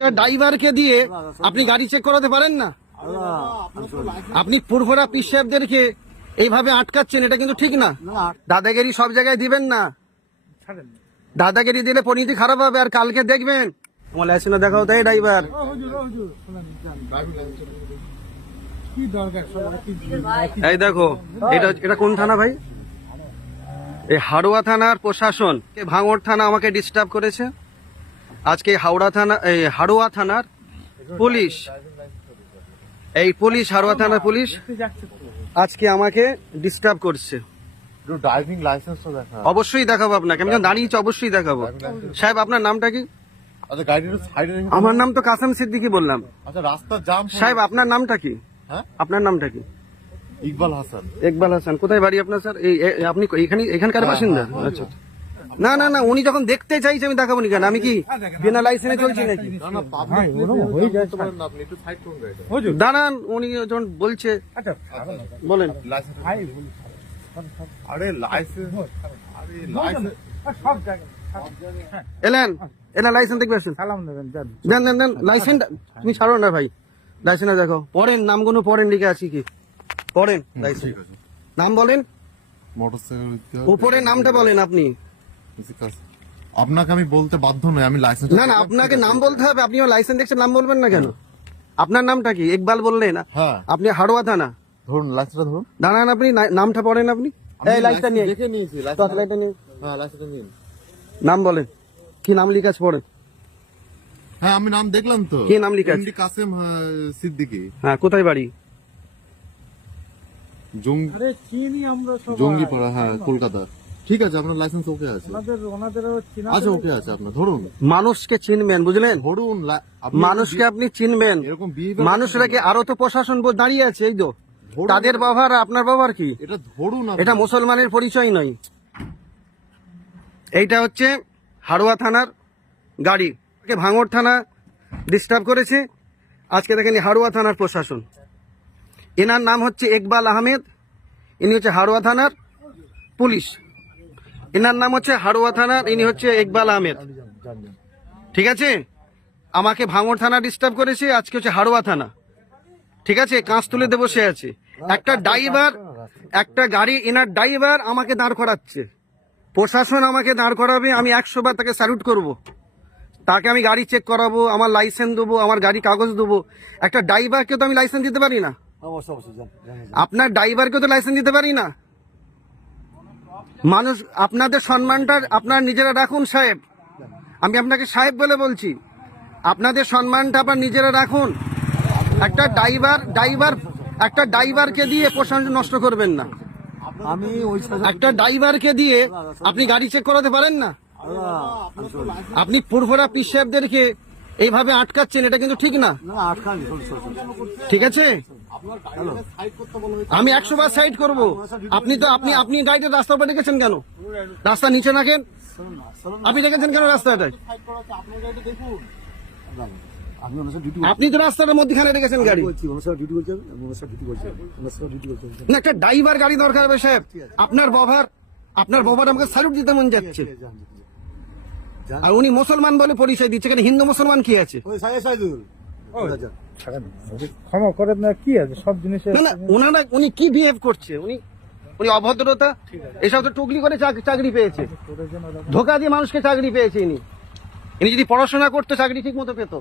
ড্রাইভারকে দিয়ে আপনি গাড়ি চেক করাতে পারেন না? আপনি পুরভরা পিস সাহেবদেরকে এইভাবে আটকাচ্ছেন, এটা কিন্তু ঠিক না। দাদাগিরি সব জায়গায় দিবেন না, দাদাগিরি দিলে পরিণতি খারাপ হবে। আর কালকে দেখবেন আমার লাইসেন্স দেখাও তাই ড্রাইভার। এই দেখো, এটা কোন থানা ভাই? এই হাড়োয়া থানার প্রশাসন, ভাঙড় থানা আমাকে ডিস্টার্ব করেছে। আজকে হাওড়া থানা, এই হাড়োয়া থানার পুলিশ, এই পুলিশ হাড়োয়া থানার পুলিশ আজকে আমাকে ডিস্টার্ব করছে। ড্রাইভিং লাইসেন্স তো দেখা। অবশ্যই দেখাবো আপনাকে, আমি যখন দাঁড়িয়েছি অবশ্যই দেখাবো। সাহেব আপনার নামটা কি? আচ্ছা, গাড়িটা সাইডে রেখে। আমার নাম তো কাসেম সিদ্দিকী বললাম। আচ্ছা, রাস্তা জাম। সাহেব আপনার নামটা কি? হ্যাঁ, আপনার নামটা কি? ইকবাল হাসান। ইকবাল হাসান। কোথায় বাড়ি আপনার স্যার? আপনি এখানকার বাসিন্দা? আচ্ছা, না না না, উনি যখন দেখতে চাইছে আমি দেখাবো নি কেন? আমি কি বিনা লাইসেন্সে চলছি নাকি? না না, পাবলিক হয়ে যায়। আপনি একটু সাইড করুন গাড়িটা। দাঁড়ান, উনি যখন বলছে বলেন। আরে লাইসেন্স, আরে লাইসেন্স এলেন এলেন, লাইসেন্স দেখবে আসেন। দেন দেন দেন লাইসেন্স। তুমি ছাড়ো না ভাই, লাইসেন্স দেখো। পড়েন নামগুলো, পড়েন, লিখে আছি কি পড়েন লাইসেন্স। নাম বলেন, মোটরসাইকেল উপরে নামটা বলেন আপনি। আপনাকে আমি বলতে বাধ্য নই, আমি লাইসেন্স। না না, আপনাকে নাম বলতে হবে। আপনি লাইসেন্স দেখছেন, নাম বলবেন না কেন? আপনার নামটা কি? ইকবাল বললেন না? হ্যাঁ। আপনি হাড়োয়া থানা। ধরুন লাইসেন্সটা ধরুন। দাঁড়ান, আপনি নামটা পড়েন আপনি। এই লাইসেন্সটা নিয়ে দেখে নিয়েছি। লাইসেন্সটা নিয়ে হ্যাঁ, লাইসেন্সটা নিন। নাম বলেন, কি নাম লিখে আছে পড়েন। হ্যাঁ, আমি নাম দেখলাম তো। কি নাম লিখে আছে? এমডি কাসেম সিদ্দিকী। হ্যাঁ, কোথায় বাড়ি? জঙ্গিপাড়া, হ্যাঁ, কলকাতা। ঠিক আছে, আপনার লাইসেন্স ওকে আছে। আচ্ছা, ওকে আছে আপনার। ধরুন, মানুষকে চিনবেন, বুঝলেন? ধরুন মানুষকে আপনি চিনবেন। এরকম behavior মানুষরা কি আরো তো প্রশাসন দাঁড়িয়ে আছে, এই তো তাদের ব্যবহার আর আপনার ব্যবহার কি? এটা ধরুন। এটা মুসলমানের পরিচয় নয়। এইটা হচ্ছে হাড়োয়া থানার গাড়ি, ভাঙড় থানা ডিস্টার্ব করেছে। আজকে দেখেন হাড়োয়া থানার প্রশাসন, এনার নাম হচ্ছে ইকবাল আহমেদ, ইনি হচ্ছে হাড়োয়া থানার পুলিশ। এনার নাম হচ্ছে হাড়োয়া থানার, ইনি হচ্ছে ইকবাল আহমেদ। ঠিক আছে, আমাকে ভাঙড় থানা ডিস্টার্ব করেছে, আজকে হচ্ছে হাড়োয়া থানা। ঠিক আছে, কাঁচ তুলে দেবো সে আছে। একটা ড্রাইভার, একটা গাড়ি, এনার ড্রাইভার আমাকে দাঁড় করাচ্ছে। প্রশাসন আমাকে দাঁড় করাবে, আমি 100 বার তাকে স্যালুট করব। তাকে আমি গাড়ি চেক করাবো, আমার লাইসেন্স দেবো, আমার গাড়ি কাগজ দেবো। একটা ড্রাইভারকে তো আমি লাইসেন্স দিতে পারি না। আপনার ড্রাইভারকে তো লাইসেন্স দিতে পারি না। মানুষ, আপনাদের সম্মানটা আপনার নিজেরা রাখুন সাহেব। আমি আপনাকে সাহেব বলে বলছি, আপনাদের সম্মানটা আপনার নিজেরা রাখুন। একটা একটা ড্রাইভারকে দিয়ে প্রশাসন নষ্ট করবেন না। একটা ড্রাইভারকে দিয়ে আপনি গাড়ি চেক করাতে পারেন না? আপনি পুরভরা পিস সাহেবদেরকে এইভাবে আটকাচ্ছেন, এটা কিন্তু ঠিক না। ঠিক আছে, আমি 100 বার সাইড করবো। আপনি তো আপনি গাড়িতে রাস্তার উপরে রেখেছেন কেন? রাস্তা নিচে রাখেন। আপনি রেখেছেন কেন রাস্তাটায়? আপনি তো রাস্তার মধ্যখানে রেখেছেন গাড়ি। না, একটা ড্রাইভার গাড়ি দরকার হবে সাহেব। আপনার বাবার আমাকে স্যালুট দিতে মন যাচ্ছে। আর উনি মুসলমান বলে পরিচয় দিচ্ছে, কেন? হিন্দু মুসলমান কি আছে? ক্ষমা করেন না, কি আছে সব জিনিসে। ওনারা উনি কি বিহেভ করছে, উনি অভদ্রতা, এসব তো টুকলি করে চাকরি পেয়েছে, ধোকা দিয়ে মানুষকে চাকরি পেয়েছে। ইনি যদি পড়াশোনা করতো চাকরি ঠিক মতো পেতো।